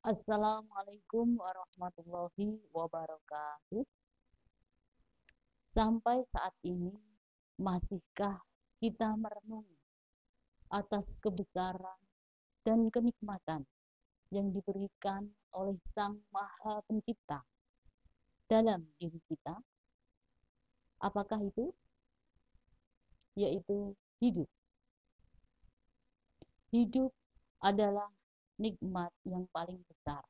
Assalamualaikum warahmatullahi wabarakatuh. Sampai saat ini, masihkah kita merenung atas kebesaran dan kenikmatan yang diberikan oleh Sang Maha Pencipta dalam diri kita? Apakah itu? Yaitu hidup. Hidup adalah nikmat yang paling besar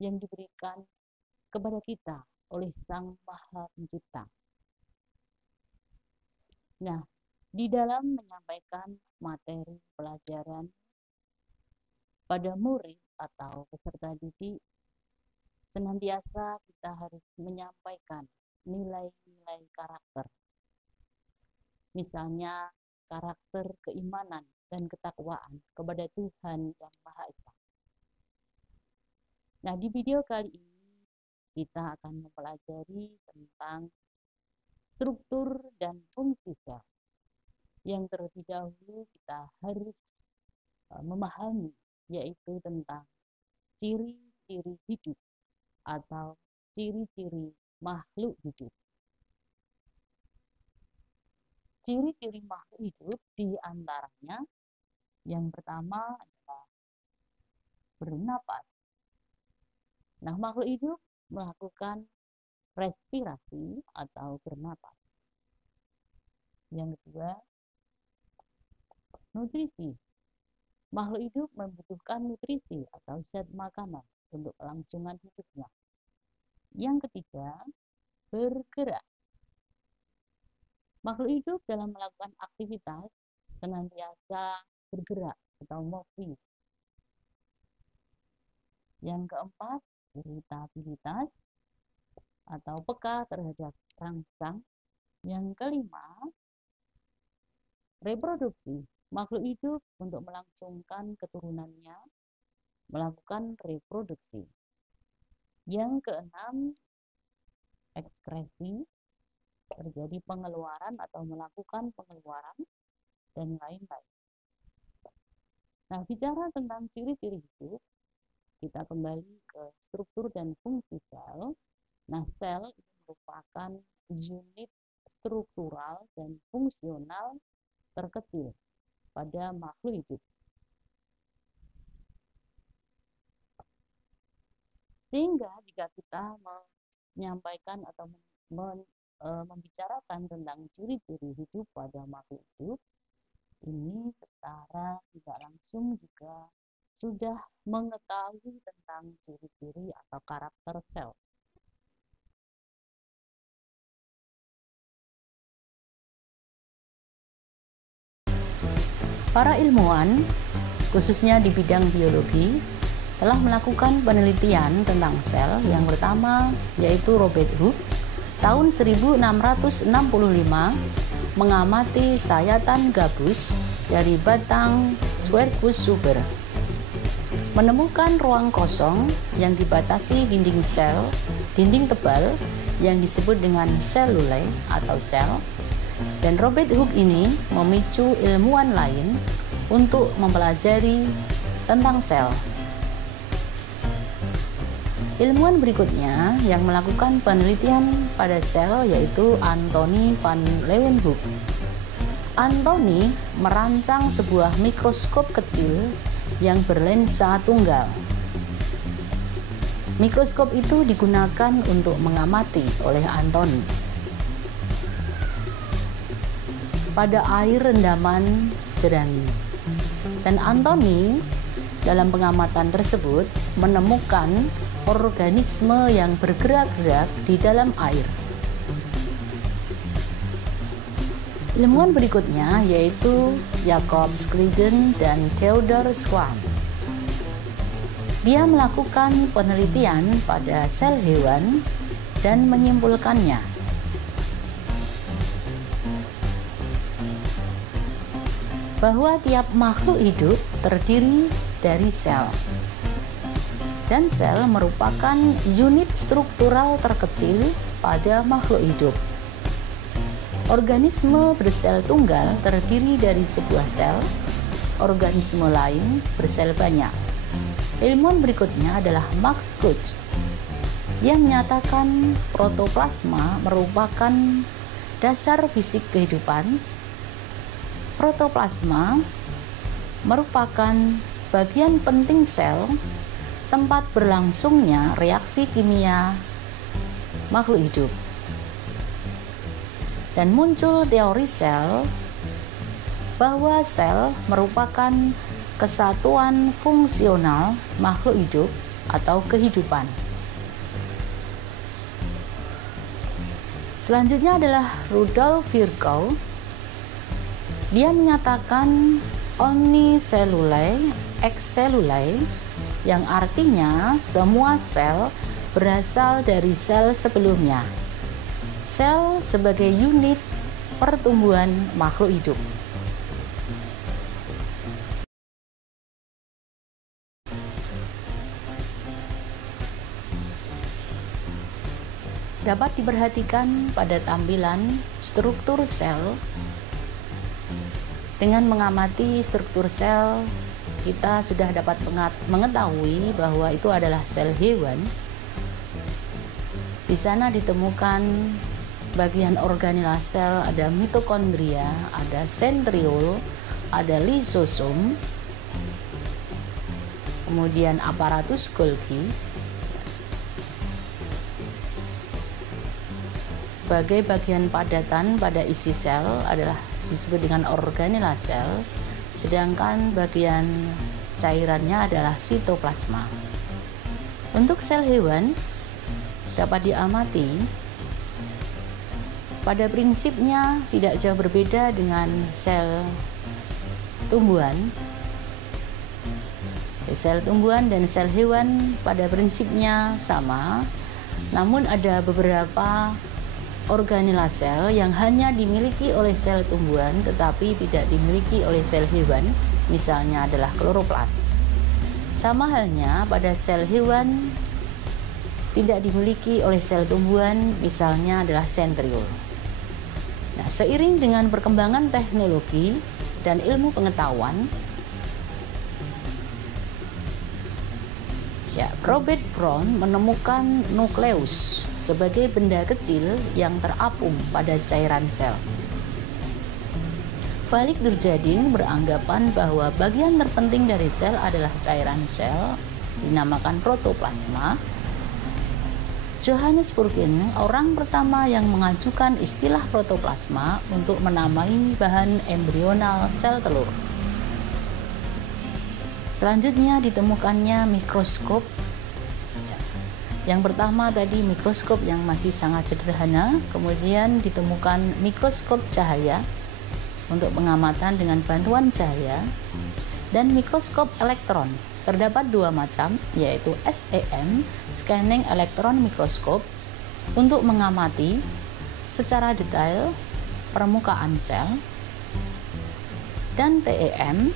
yang diberikan kepada kita oleh Sang Maha Pencipta. Nah, di dalam menyampaikan materi pelajaran pada murid atau peserta didik, senantiasa kita harus menyampaikan nilai-nilai karakter. Misalnya, karakter keimanan dan ketakwaan kepada Tuhan Yang Maha Esa. Nah, di video kali ini kita akan mempelajari tentang struktur dan fungsi sel. Yang terlebih dahulu kita harus memahami, yaitu tentang ciri-ciri hidup atau ciri-ciri makhluk hidup. Ciri-ciri makhluk hidup diantaranya yang pertama adalah bernapas. Nah, makhluk hidup melakukan respirasi atau bernapas. Yang kedua, nutrisi. Makhluk hidup membutuhkan nutrisi atau zat makanan untuk kelangsungan hidupnya. Yang ketiga, bergerak. Makhluk hidup dalam melakukan aktivitas senantiasa bergerak atau moving. Yang keempat, iritabilitas atau peka terhadap rangsang. Yang kelima, reproduksi. Makhluk hidup untuk melangsungkan keturunannya melakukan reproduksi. Yang keenam, ekskresi. Terjadi pengeluaran atau melakukan pengeluaran dan lain-lain. Nah, bicara tentang ciri-ciri hidup, kita kembali ke struktur dan fungsi sel. Nah, sel itu merupakan unit struktural dan fungsional terkecil pada makhluk hidup. Sehingga jika kita menyampaikan atau membicarakan tentang ciri-ciri hidup pada makhluk hidup, ini secara tidak langsung juga sudah mengetahui tentang ciri-ciri atau karakter sel. Para ilmuwan, khususnya di bidang biologi, telah melakukan penelitian tentang sel. Yang pertama yaitu Robert Hooke tahun 1665 mengamati sayatan gabus dari batang Quercus subur, menemukan ruang kosong yang dibatasi dinding sel, dinding tebal yang disebut dengan selule atau sel. Dan Robert Hooke ini memicu ilmuwan lain untuk mempelajari tentang sel. Ilmuwan berikutnya yang melakukan penelitian pada sel yaitu Anthony van Leeuwenhoek. Anthony merancang sebuah mikroskop kecil yang berlensa tunggal. Mikroskop itu digunakan untuk mengamati oleh Anthony pada air rendaman jerami. Dan Anthony dalam pengamatan tersebut menemukan organisme yang bergerak-gerak di dalam air. Ilmuwan berikutnya yaitu Jacob Schleiden dan Theodor Schwann. Dia melakukan penelitian pada sel hewan dan menyimpulkannya. Bahwa tiap makhluk hidup terdiri dari sel. Dan sel merupakan unit struktural terkecil pada makhluk hidup. Organisme bersel tunggal terdiri dari sebuah sel, organisme lain bersel banyak. Ilmuwan berikutnya adalah Max Kuch. Dia menyatakan protoplasma merupakan dasar fisik kehidupan. Protoplasma merupakan bagian penting sel, tempat berlangsungnya reaksi kimia makhluk hidup. Dan muncul teori sel bahwa sel merupakan kesatuan fungsional makhluk hidup atau kehidupan. Selanjutnya adalah Rudolf Virchow. Dia menyatakan omnicellulae ex cellulae, yang artinya semua sel berasal dari sel sebelumnya. Sel sebagai unit pertumbuhan makhluk hidup. Dapat diperhatikan pada tampilan struktur sel. Dengan mengamati struktur sel, kita sudah dapat mengetahui bahwa itu adalah sel hewan. Di sana ditemukan bagian organela sel, ada mitokondria, ada sentriol, ada lisosom, kemudian aparatus Golgi. Sebagai bagian padatan pada isi sel adalah disebut dengan organela sel, sedangkan bagian cairannya adalah sitoplasma. Untuk sel hewan dapat diamati pada prinsipnya tidak jauh berbeda dengan sel tumbuhan. Sel tumbuhan dan sel hewan pada prinsipnya sama, namun ada beberapa organela sel yang hanya dimiliki oleh sel tumbuhan tetapi tidak dimiliki oleh sel hewan, misalnya adalah kloroplas. Sama halnya pada sel hewan tidak dimiliki oleh sel tumbuhan, misalnya adalah sentriol. Nah, seiring dengan perkembangan teknologi dan ilmu pengetahuan, Robert Brown menemukan nukleus sebagai benda kecil yang terapung pada cairan sel. Falik Nurjadin beranggapan bahwa bagian terpenting dari sel adalah cairan sel, dinamakan protoplasma. Johannes Purkin, orang pertama yang mengajukan istilah protoplasma untuk menamai bahan embrional sel telur. Selanjutnya ditemukannya mikroskop. Yang pertama tadi mikroskop yang masih sangat sederhana, kemudian ditemukan mikroskop cahaya untuk pengamatan dengan bantuan cahaya, dan mikroskop elektron. Terdapat dua macam, yaitu SEM, Scanning Electron Microscope, untuk mengamati secara detail permukaan sel, dan TEM,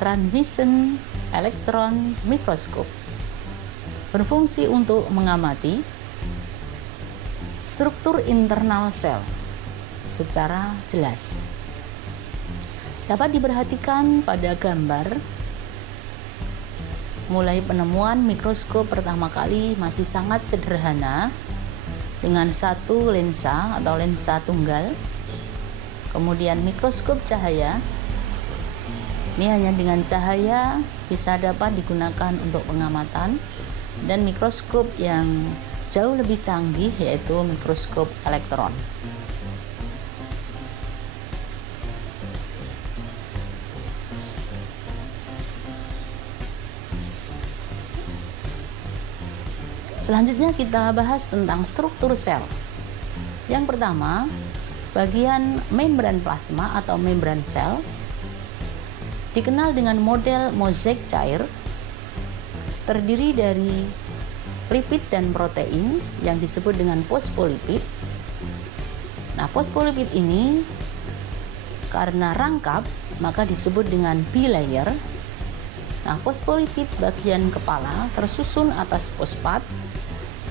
Transmission Electron Microscope, berfungsi untuk mengamati struktur internal sel secara jelas. Dapat diperhatikan pada gambar, mulai penemuan mikroskop pertama kali masih sangat sederhana dengan satu lensa atau lensa tunggal. Kemudian mikroskop cahaya, ini hanya dengan cahaya bisa dapat digunakan untuk pengamatan, dan mikroskop yang jauh lebih canggih yaitu mikroskop elektron. Selanjutnya kita bahas tentang struktur sel. Yang pertama, bagian membran plasma atau membran sel dikenal dengan model mozaik cair, terdiri dari lipid dan protein yang disebut dengan fosfolipid. Nah, fosfolipid ini karena rangkap maka disebut dengan bilayer. Nah, fosfolipid bagian kepala tersusun atas fosfat,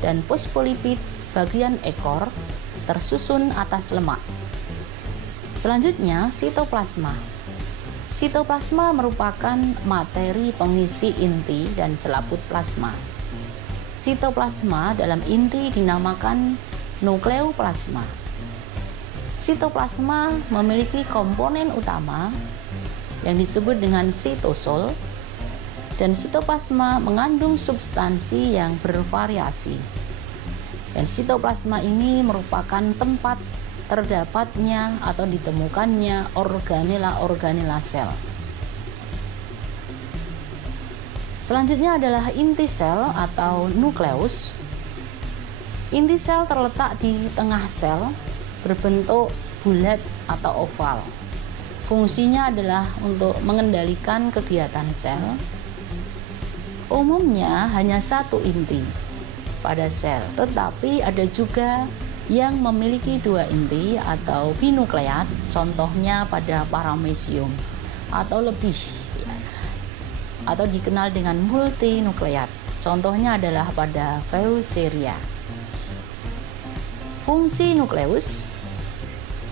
dan fosfolipid bagian ekor tersusun atas lemak. Selanjutnya, sitoplasma. Sitoplasma merupakan materi pengisi inti dan selaput plasma. Sitoplasma dalam inti dinamakan nukleoplasma. Sitoplasma memiliki komponen utama yang disebut dengan sitosol, dan sitoplasma mengandung substansi yang bervariasi. Dan sitoplasma ini merupakan tempat terdapatnya atau ditemukannya organela-organela sel. Selanjutnya adalah inti sel atau nukleus. Inti sel terletak di tengah sel, berbentuk bulat atau oval. Fungsinya adalah untuk mengendalikan kegiatan sel. Umumnya hanya satu inti pada sel, tetapi ada juga yang memiliki dua inti atau binukleat, contohnya pada paramecium, atau lebih, atau dikenal dengan multinukleat, contohnya adalah pada Euceria. Fungsi nukleus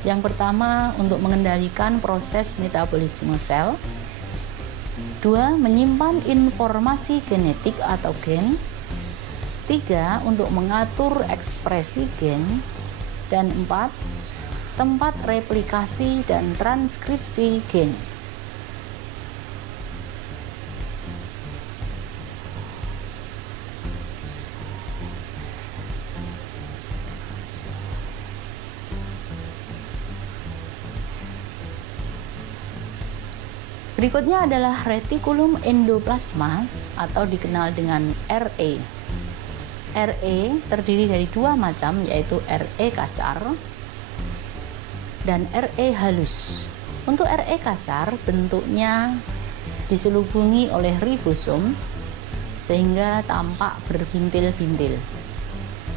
yang pertama untuk mengendalikan proses metabolisme sel, dua, menyimpan informasi genetik atau gen, tiga, untuk mengatur ekspresi gen, dan empat, tempat replikasi dan transkripsi gen. Berikutnya adalah retikulum endoplasma atau dikenal dengan RE. RE terdiri dari dua macam, yaitu RE kasar dan RE halus. Untuk RE kasar bentuknya diselubungi oleh ribosom sehingga tampak berbintil-bintil.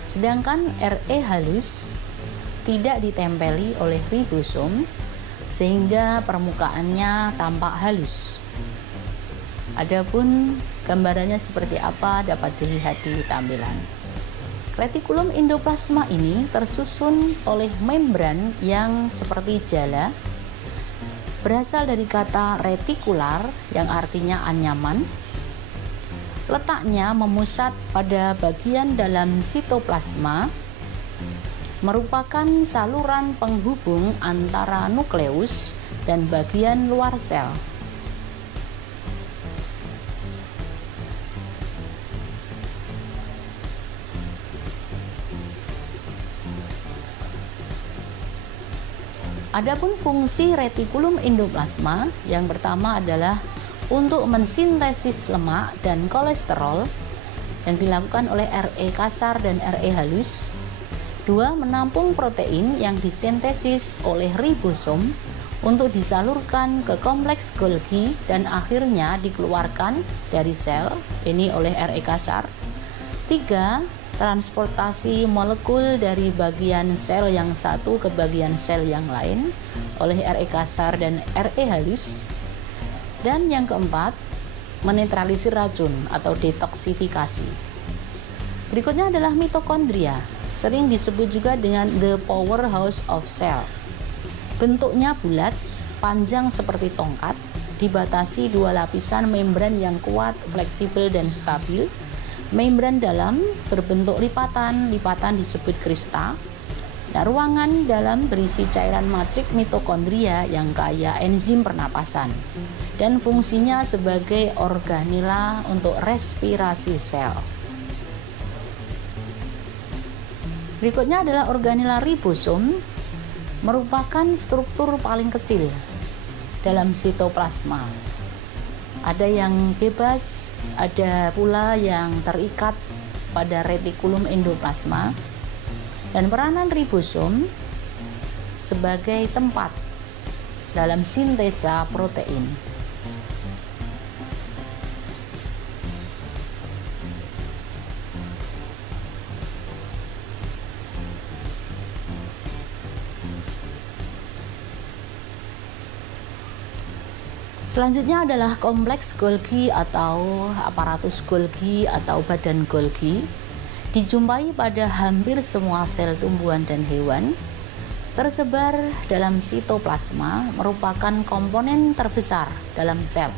Sedangkan RE halus tidak ditempeli oleh ribosom sehingga permukaannya tampak halus. Adapun gambarannya seperti apa dapat dilihat di tampilan. Retikulum endoplasma ini tersusun oleh membran yang seperti jala, berasal dari kata retikular yang artinya anyaman. Letaknya memusat pada bagian dalam sitoplasma, merupakan saluran penghubung antara nukleus dan bagian luar sel. Adapun fungsi retikulum endoplasma yang pertama adalah untuk mensintesis lemak dan kolesterol yang dilakukan oleh RE kasar dan RE halus. Dua, menampung protein yang disintesis oleh ribosom untuk disalurkan ke kompleks Golgi dan akhirnya dikeluarkan dari sel, ini oleh RE kasar. Tiga, transportasi molekul dari bagian sel yang satu ke bagian sel yang lain oleh RE kasar dan RE halus. Dan yang keempat, menetralisir racun atau detoksifikasi. Berikutnya adalah mitokondria, sering disebut juga dengan the powerhouse of cell. Bentuknya bulat, panjang seperti tongkat, dibatasi dua lapisan membran yang kuat, fleksibel, dan stabil. Membran dalam berbentuk lipatan disebut krista. Nah, ruangan dalam berisi cairan matrik mitokondria yang kaya enzim pernapasan dan fungsinya sebagai organela untuk respirasi sel. Berikutnya adalah organela ribosom, merupakan struktur paling kecil dalam sitoplasma. Ada yang bebas, ada pula yang terikat pada retikulum endoplasma, dan peranan ribosom sebagai tempat dalam sintesa protein. Selanjutnya adalah kompleks Golgi atau aparatus Golgi atau badan Golgi. Dijumpai pada hampir semua sel tumbuhan dan hewan. tersebar dalam sitoplasma merupakan komponen terbesar dalam sel.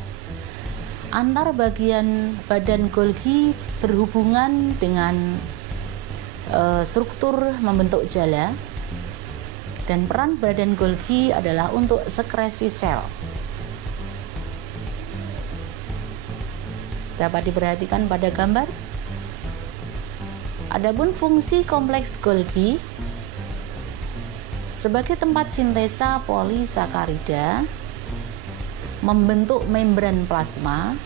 Antar bagian badan Golgi berhubungan dengan struktur membentuk jala, dan peran badan Golgi adalah untuk sekresi sel. Dapat diperhatikan pada gambar. Adapun fungsi kompleks Golgi sebagai tempat sintesa polisakarida, membentuk membran plasma.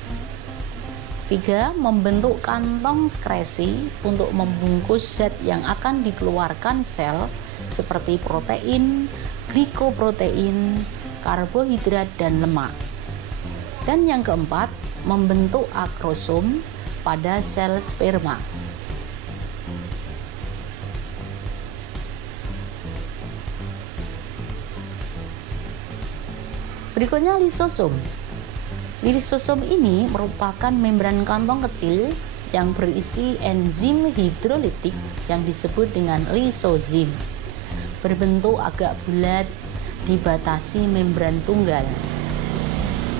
3. Membentuk kantong sekresi untuk membungkus zat yang akan dikeluarkan sel seperti protein, glikoprotein, karbohidrat, dan lemak. Dan yang keempat, membentuk akrosom pada sel sperma. Berikutnya lisosom. Lisosom ini merupakan membran kantong kecil yang berisi enzim hidrolitik yang disebut dengan lisozim. Berbentuk agak bulat, dibatasi membran tunggal.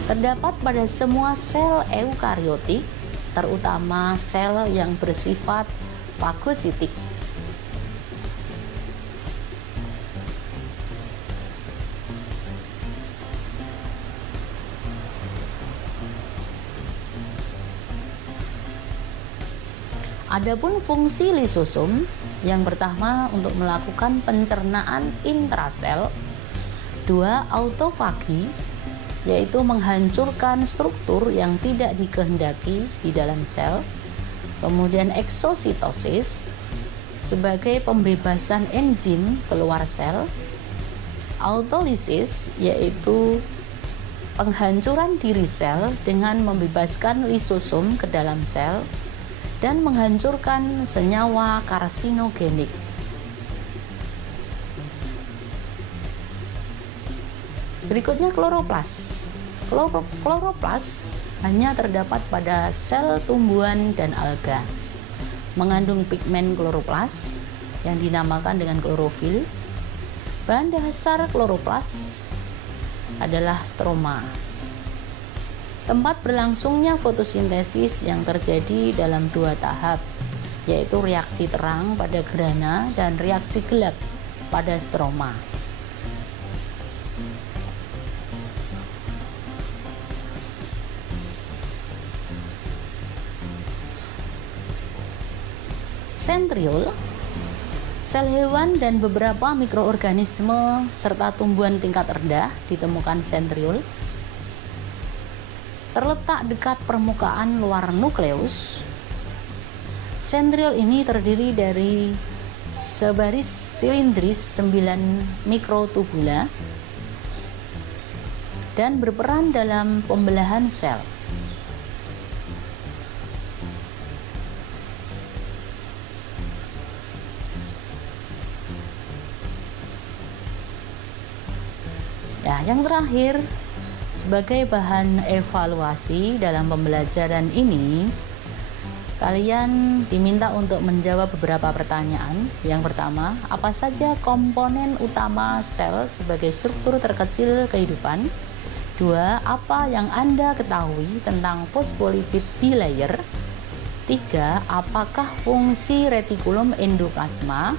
Terdapat pada semua sel eukariotik, terutama sel yang bersifat fagositik. Adapun fungsi lisosom, yang pertama untuk melakukan pencernaan intrasel, 2. Autofagi, yaitu menghancurkan struktur yang tidak dikehendaki di dalam sel, kemudian eksositosis sebagai pembebasan enzim keluar sel, autolisis yaitu penghancuran diri sel dengan membebaskan lisosom ke dalam sel, dan menghancurkan senyawa karsinogenik. Berikutnya kloroplas. Kloroplas hanya terdapat pada sel tumbuhan dan alga. Mengandung pigmen kloroplas yang dinamakan dengan klorofil. Bahan dasar kloroplas adalah stroma. Tempat berlangsungnya fotosintesis yang terjadi dalam 2 tahap, yaitu reaksi terang pada grana dan reaksi gelap pada stroma. Sentriol, sel hewan dan beberapa mikroorganisme serta tumbuhan tingkat rendah ditemukan sentriol. Terletak dekat permukaan luar nukleus. Sentriol ini terdiri dari sebaris silindris 9 mikrotubula dan berperan dalam pembelahan sel. Ya, yang terakhir, sebagai bahan evaluasi dalam pembelajaran ini, kalian diminta untuk menjawab beberapa pertanyaan. Yang pertama, apa saja komponen utama sel sebagai struktur terkecil kehidupan? 2. Apa yang Anda ketahui tentang fosfolipid bilayer? 3. Apakah fungsi retikulum endoplasma?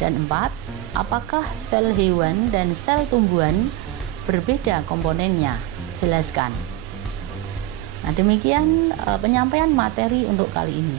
Dan 4. Apakah sel hewan dan sel tumbuhan berbeda komponennya? Jelaskan. Nah, demikian penyampaian materi untuk kali ini.